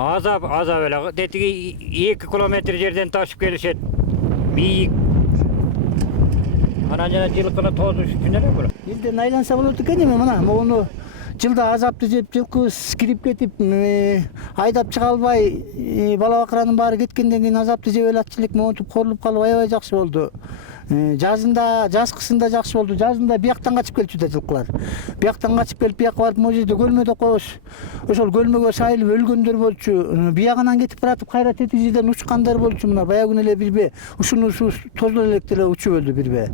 Azap öyle. Detigi 2 kilometre yerden taşıp gelişet. Büyük. Anacana yılkına tozu üstüne ne böyle? Elden aylansa bolot eкен эми мына могуну жылда азапты жеп жылкы кирип кетип айдап чыга албай бала бакыранын баары кеткенден кийин азапты жеп эле атчылык монтип корулуп калып аябай жакшы болду. Жазында, жазкысында жакшы болду. Жазында бияктан качып келчү да жылкылар. Бияктан качып келип бияка барып могу жерде көлмөдө кош. Ошол көлмөгө сайылып өлгөндөр болчу. Биягынан кетип баратып кайра тети жерден учкандар болчу. Мына баягы күнү эле бирбе ушунун тозулуп элек деле учуп өлдү бирбе.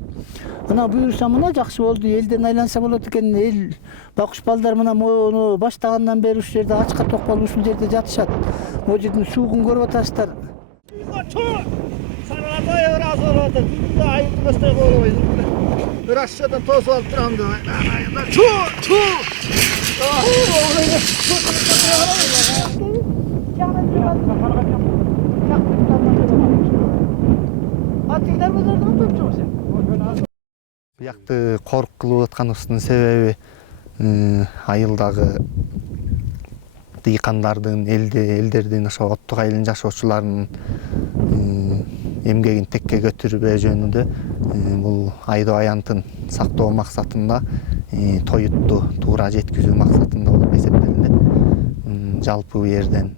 Мына буюрса мына жакшы болду. Элден айланса болот экен. Эл бакыш балдар мына мону баштагандан бери ушул жерде ачка токпол ушул жерде жатышат. Могу жердин суугун көрүп атасыздар. Sarılarda razı oldu. Ayıp gösterip olmayız. Bir aşağıdan toz alıp duram da. Çu! Atıylar bozardı mı tutmuş sen? Bu yakты korku kılıp atkanыбыздын себеби айылдагы дыйкандардын, элдердин ошо оттук айылын жашоочуларынын эмгегин текке көтүрбөө жөнүндө бул айдоо аянтын сактоо максатында тоютту туура жеткизүү максатында болуп эсептелинет. Жалпы бу жерден